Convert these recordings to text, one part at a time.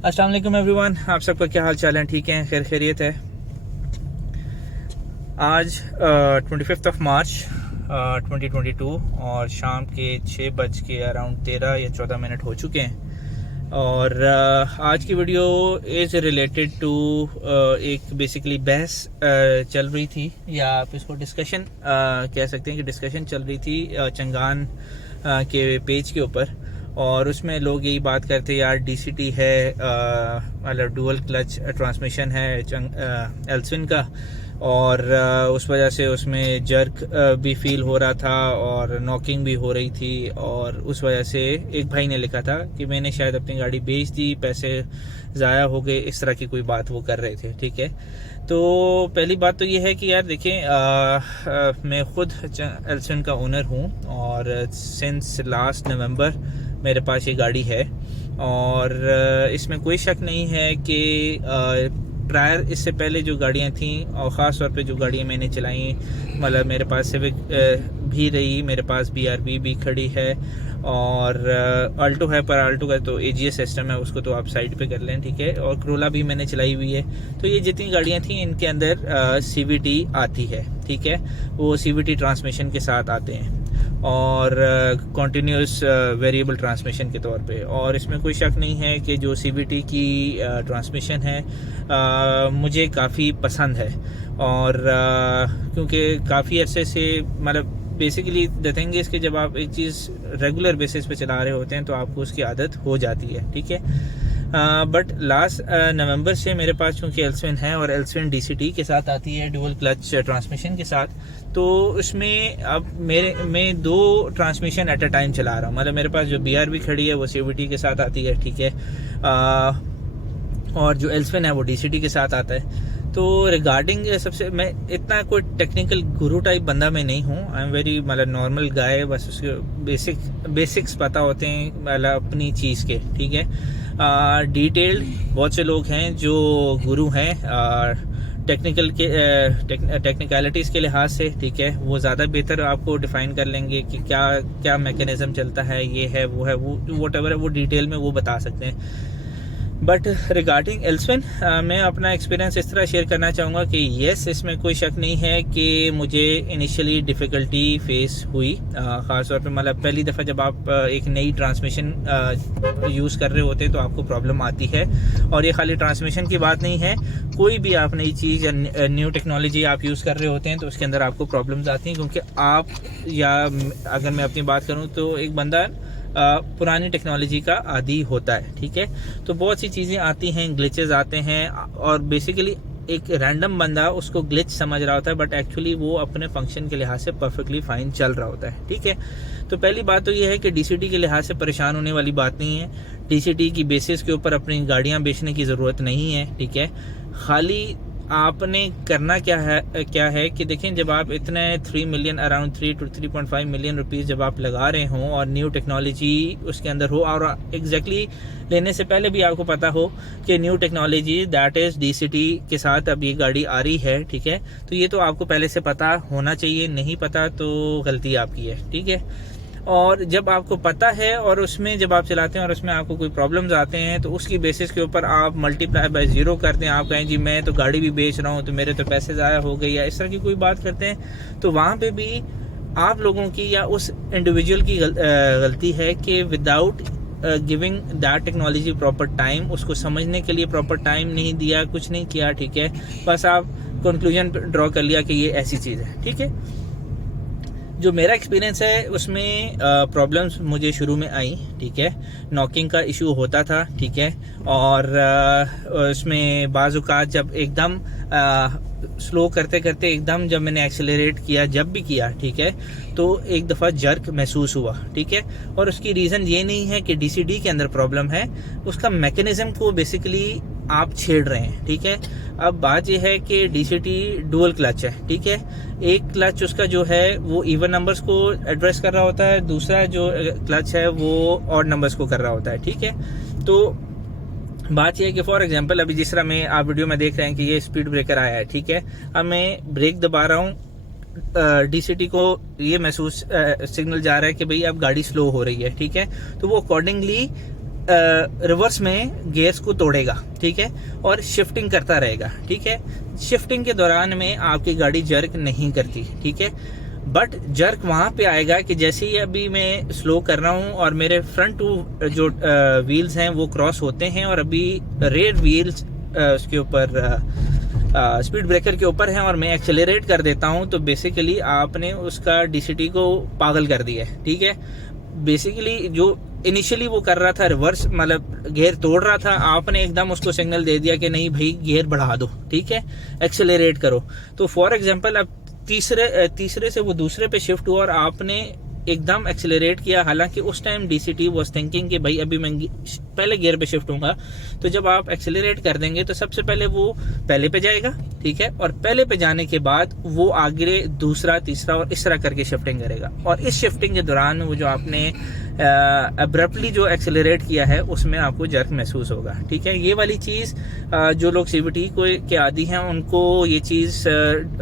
अस्सलाम वालेकुम एवरीवन, आप सबका क्या हाल चाल है? ठीक है, खैर खैरियत है। आज 25 मार्च 2022 और शाम के 6 बज के अराउंड 13 या 14 मिनट हो चुके हैं। और आज की वीडियो इज़ रिलेटेड टू एक बेसिकली बहस चल रही थी, या आप इसको डिस्कशन कह सकते हैं कि डिस्कशन चल रही थी चंगान के पेज के ऊपर। और उसमें लोग यही बात करते यार डीसीटी है, मतलब डुअल क्लच ट्रांसमिशन है एल्सविन का, और उस वजह से उसमें जर्क भी फील हो रहा था और नॉकिंग भी हो रही थी। और उस वजह से एक भाई ने लिखा था कि मैंने शायद अपनी गाड़ी बेच दी, पैसे ज़ाया हो गए, इस तरह की कोई बात वो कर रहे थे। ठीक है, तो पहली बात तो ये है कि यार देखें, मैं खुद एल्सविन का ओनर हूँ और सिंस लास्ट नवंबर मेरे पास ये गाड़ी है। और इसमें कोई शक नहीं है कि प्रायर इससे पहले जो गाड़ियाँ थीं, और ख़ास तौर पे जो गाड़ियाँ मैंने चलाई, मतलब मेरे पास सिविक भी रही, मेरे पास BRB भी खड़ी है, और अल्टो है, पर अल्टो का तो AGS सिस्टम है, उसको तो आप साइड पे कर लें। ठीक है, और क्रोला भी मैंने चलाई हुई है। तो ये जितनी गाड़ियाँ थी इनके अंदर CVT आती है। ठीक है, वो CVT ट्रांसमिशन के साथ आते हैं और कॉन्टीन्यूस वेरिएबल ट्रांसमिशन के तौर पे। और इसमें कोई शक नहीं है कि जो CVT की ट्रांसमिशन है मुझे काफ़ी पसंद है। और क्योंकि काफ़ी अरसे से, मतलब बेसिकली द थिंग इज़ कि जब आप एक चीज़ रेगुलर बेसिस पे चला रहे होते हैं तो आपको उसकी आदत हो जाती है। ठीक है, बट लास्ट नवंबर से मेरे पास चूँकि एल्सविन है और एल्सविन DCT के साथ आती है, डुअल क्लच ट्रांसमिशन के साथ, तो उसमें अब मैं 2 ट्रांसमिशन एट अ टाइम चला रहा हूँ। मतलब मेरे पास जो BRB खड़ी है वो CVT के साथ आती है। ठीक है, और जो एल्सविन है वो DCT के साथ आता है। तो रिगार्डिंग सबसे, मैं इतना कोई टेक्निकल गुरु टाइप बंदा मैं नहीं हूँ। आई एम वेरी मतलब नॉर्मल गाय, बस उसके बेसिक्स पता होते हैं मतलब अपनी चीज़ के। ठीक है, डिटेल्ड बहुत से लोग हैं जो गुरु हैं टेक्निकल के टेक्निकलिटीज़ के लिहाज से। ठीक है, वो ज़्यादा बेहतर आपको डिफ़ाइन कर लेंगे कि क्या क्या मैकेनिज़्म चलता है, ये है वो है, वो वट एवर है, वो डिटेल में वो बता सकते हैं। बट रिगार्डिंग एल्सविन मैं अपना एक्सपीरियंस इस तरह शेयर करना चाहूँगा कि येस, इसमें कोई शक नहीं है कि मुझे इनिशियली डिफ़िकल्टी फेस हुई। ख़ास तौर पे मतलब पहली दफ़ा जब आप एक नई ट्रांसमिशन यूज़ कर रहे होते हैं तो आपको प्रॉब्लम आती है। और ये खाली ट्रांसमिशन की बात नहीं है, कोई भी आप नई चीज़ या न्यू टेक्नोलॉजी आप यूज़ कर रहे होते हैं तो उसके अंदर आपको प्रॉब्लम्स आती हैं। क्योंकि आप, या अगर मैं अपनी बात करूँ तो एक बंदा पुरानी टेक्नोलॉजी का आदी होता है। ठीक है, तो बहुत सी चीज़ें आती हैं, ग्लिचेस आते हैं, और बेसिकली एक रैंडम बंदा उसको ग्लिच समझ रहा होता है, बट एक्चुअली वो अपने फंक्शन के लिहाज से परफेक्टली फाइन चल रहा होता है। ठीक है, तो पहली बात तो ये है कि DCT के लिहाज से परेशान होने वाली बात नहीं है। DCT की बेसिस के ऊपर अपनी गाड़ियाँ बेचने की ज़रूरत नहीं है। ठीक है, खाली आपने करना क्या है कि देखें, जब आप इतने 3 million, around 3 to 3.5 million rupees जब आप लगा रहे हों और न्यू टेक्नोलॉजी उसके अंदर हो, और एग्जैक्टली लेने से पहले भी आपको पता हो कि new technology that is DCT के साथ अब ये गाड़ी आ रही है। ठीक है, तो ये तो आपको पहले से पता होना चाहिए, नहीं पता तो गलती आपकी है। ठीक है, और जब आपको पता है और उसमें जब आप चलाते हैं और उसमें आपको कोई प्रॉब्लम्स आते हैं तो उसकी बेसिस के ऊपर आप मल्टीप्लाई बाय 0 करते हैं। आप कहें जी मैं तो गाड़ी भी बेच रहा हूँ तो मेरे तो पैसे ज़ाया हो गए, या इस तरह की कोई बात करते हैं, तो वहाँ पे भी आप लोगों की या उस इंडिविजुअल की गलती है कि without giving that technology proper time, उसको समझने के लिए प्रॉपर टाइम नहीं दिया, कुछ नहीं किया। ठीक है, बस आप कंक्लूजन ड्रॉ कर लिया कि ये ऐसी चीज़ है। ठीक है, जो मेरा एक्सपीरियंस है उसमें प्रॉब्लम्स मुझे शुरू में आई। ठीक है, नॉकिंग का इशू होता था। ठीक है, और उसमें बाज़-औक़ात जब एकदम स्लो करते करते एकदम जब मैंने एक्सेलरेट किया, जब भी किया, ठीक है, तो एक दफ़ा जर्क महसूस हुआ। ठीक है, और उसकी रीज़न ये नहीं है कि DCT के अंदर प्रॉब्लम है, उसका मैकेनिज़्म को बेसिकली आप छेड़ रहे हैं। ठीक है, अब बात यह है कि DCT डुअल क्लच है। ठीक है, एक क्लच उसका जो है वो इवन नंबर्स को एड्रेस कर रहा होता है, दूसरा जो क्लच है वो ऑड नंबर्स को कर रहा होता है। ठीक है, तो बात यह है कि फॉर एग्जांपल अभी जिस तरह में आप वीडियो में देख रहे हैं कि ये स्पीड ब्रेकर आया है। ठीक है, अब मैं ब्रेक दबा रहा हूँ, DCT को ये महसूस सिग्नल जा रहा है कि भाई अब गाड़ी स्लो हो रही है। ठीक है, तो वो अकॉर्डिंगली रिवर्स में गियर्स को तोड़ेगा, ठीक है, और शिफ्टिंग करता रहेगा, ठीक है। शिफ्टिंग के दौरान में आपकी गाड़ी जर्क नहीं करती, ठीक है, बट जर्क वहां पे आएगा कि जैसे ही अभी मैं स्लो कर रहा हूं और मेरे फ्रंट टू जो व्हील्स हैं वो क्रॉस होते हैं और अभी रेयर व्हील्स उसके ऊपर स्पीड ब्रेकर के ऊपर है और मैं एक्सेलरेट कर देता हूं, तो बेसिकली आपने उसका डीसीटी को पागल कर दिया है, ठीक है। बेसिकली जो इनिशियली वो कर रहा था रिवर्स, मतलब गियर तोड़ रहा था, आपने एकदम उसको सिग्नल दे दिया कि नहीं भाई गियर बढ़ा दो, ठीक है, एक्सेलरेट करो। तो फॉर एग्जांपल अब तीसरे से वो दूसरे पे शिफ्ट हुआ और आपने एकदम एक्सेलरेट किया, हालांकि उस टाइम डीसीटी वाज थिंकिंग कि भाई अभी मैं पहले गियर पे शिफ्ट होऊंगा। तो जब आप एक्सेलरेट कर देंगे तो सबसे पहले वो पहले पे जाएगा, ठीक है, और पहले पे जाने के बाद वो आगे दूसरा, तीसरा और इस तरह करके शिफ्टिंग करेगा। और इस शिफ्टिंग के दौरान वो जो आपने अब्रप्टली जो एक्सेलरेट किया है उसमें आपको जर्क महसूस होगा, ठीक है। ये वाली चीज़ जो लोग सीवीटी को के आदी हैं उनको ये चीज़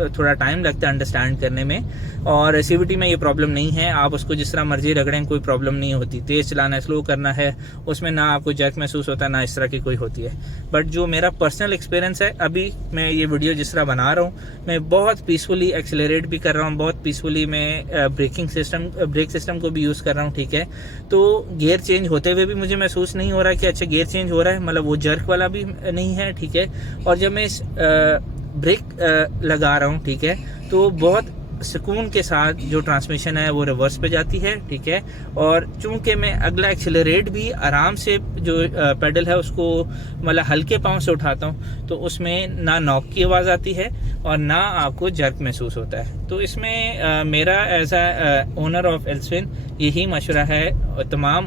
थोड़ा टाइम लगता है अंडरस्टैंड करने में, और सीवीटी में ये प्रॉब्लम नहीं है, आप उसको जिस तरह मर्जी रगड़ें कोई प्रॉब्लम नहीं होती। तेज चलाना है, स्लो करना है, उसमें ना आपको जर्क महसूस होता है ना इस तरह की कोई होती है। बट जो मेरा पर्सनल एक्सपीरियंस है, अभी मैं ये वीडियो जिस तरह बना रहा हूँ मैं बहुत पीसफुली एक्सेलरेट भी कर रहा हूँ, बहुत पीसफुली मैं ब्रेक सिस्टम को भी यूज़ कर रहा हूँ, ठीक है। तो गियर चेंज होते हुए भी मुझे महसूस नहीं हो रहा कि अच्छा गियर चेंज हो रहा है, मतलब वो जर्क वाला भी नहीं है, ठीक है। और जब मैं ब्रेक लगा रहा हूँ, ठीक है, तो बहुत सुकून के साथ जो ट्रांसमिशन है वो रिवर्स पे जाती है, ठीक है। और चूंकि मैं अगला एक्सेलरेट भी आराम से जो पेडल है उसको मतलब हल्के पाँव से उठाता हूँ, तो उसमें ना नॉक की आवाज़ आती है और ना आपको जर्क महसूस होता है। तो इसमें मेरा एज अ ओनर ऑफ एल्सविन यही मशवरा है तमाम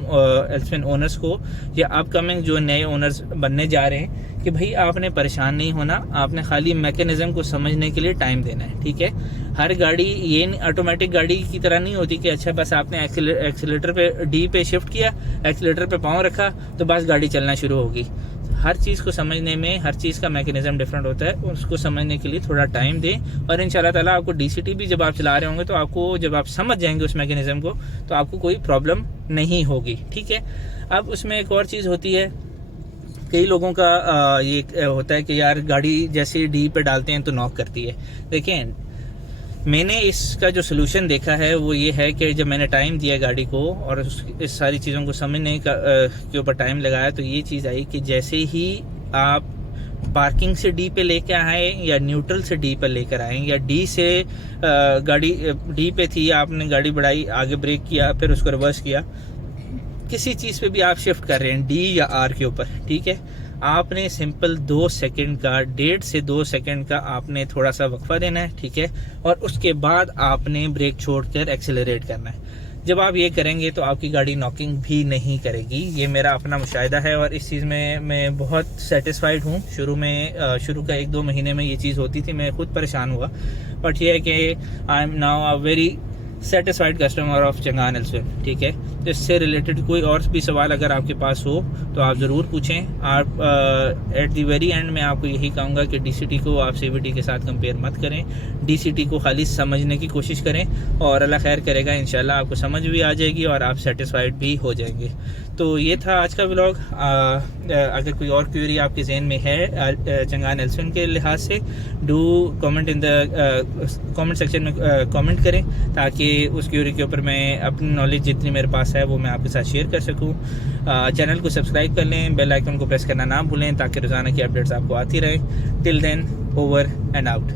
एल्सविन ओनर्स को या अपकमिंग जो नए ओनर्स बनने जा रहे हैं कि भाई आपने परेशान नहीं होना, आपने खाली मैकेनिज्म को समझने के लिए टाइम देना है, ठीक है। हर गाड़ी ये ऑटोमेटिक गाड़ी की तरह नहीं होती कि अच्छा बस आपने एक्सीलेटर पे डी पे शिफ्ट किया, एक्सीलेटर पे पाँव रखा तो बस गाड़ी चलना शुरू होगी। हर चीज़ को समझने में हर चीज़ का मैकेनिज्म डिफरेंट होता है, उसको समझने के लिए थोड़ा टाइम दें। और इंशाल्लाह ताला आपको डीसीटी भी जब आप चला रहे होंगे तो आपको जब आप समझ जाएंगे उस मैकेनिज्म को तो आपको कोई प्रॉब्लम नहीं होगी, ठीक है। अब उसमें एक और चीज़ होती है, कई लोगों का ये होता है कि यार गाड़ी जैसे डी पे डालते हैं तो नॉक करती है। देखें, मैंने इसका जो सोल्यूशन देखा है वो ये है कि जब मैंने टाइम दिया गाड़ी को और इस सारी चीज़ों को समझने के ऊपर टाइम लगाया तो ये चीज़ आई कि जैसे ही आप पार्किंग से डी पे लेके आए या न्यूट्रल से डी पे लेकर आए या डी से गाड़ी डी पे थी, आपने गाड़ी बढ़ाई, आगे ब्रेक किया, फिर उसको रिवर्स किया, किसी चीज़ पे भी आप शिफ्ट कर रहे हैं डी या आर के ऊपर, ठीक है, आपने सिंपल 2 सेकंड का 1.5 से 2 सेकंड का आपने थोड़ा सा वक्फा देना है, ठीक है, और उसके बाद आपने ब्रेक छोड़कर एक्सेलरेट करना है। जब आप ये करेंगे तो आपकी गाड़ी नॉकिंग भी नहीं करेगी। ये मेरा अपना मुशाहिदा है और इस चीज़ में मैं बहुत सेटिस्फाइड हूँ। शुरू का 1-2 महीने में ये चीज़ होती थी, मैं खुद परेशान हुआ, बट ये है कि I am now a very satisfied customer of Changan Alsvin, ठीक है। तो इससे रिलेटेड कोई और भी सवाल अगर आपके पास हो तो आप ज़रूर पूछें। आप एट द वेरी एंड मैं आपको यही कहूँगा कि डीसीटी को आप सीवीटी के साथ कंपेयर मत करें, डीसीटी को खाली समझने की कोशिश करें और अल्लाह खैर करेगा, इंशाल्लाह आपको समझ भी आ जाएगी और आप सेटिस्फाइड भी हो जाएंगे। तो ये था आज का व्लॉग। अगर कोई और क्वेरी आपके जहन में है चंगान एल्सविन के लिहाज से, do comment in the comment section में कमेंट करें ताकि उस क्वेरी के ऊपर मैं अपनी नॉलेज जितनी मेरे पास है वो मैं आपके साथ शेयर कर सकूं। चैनल को सब्सक्राइब कर लें, बेल आइकन को प्रेस करना ना भूलें ताकि रोज़ाना की अपडेट्स आपको आती रहें। Till then, over and out.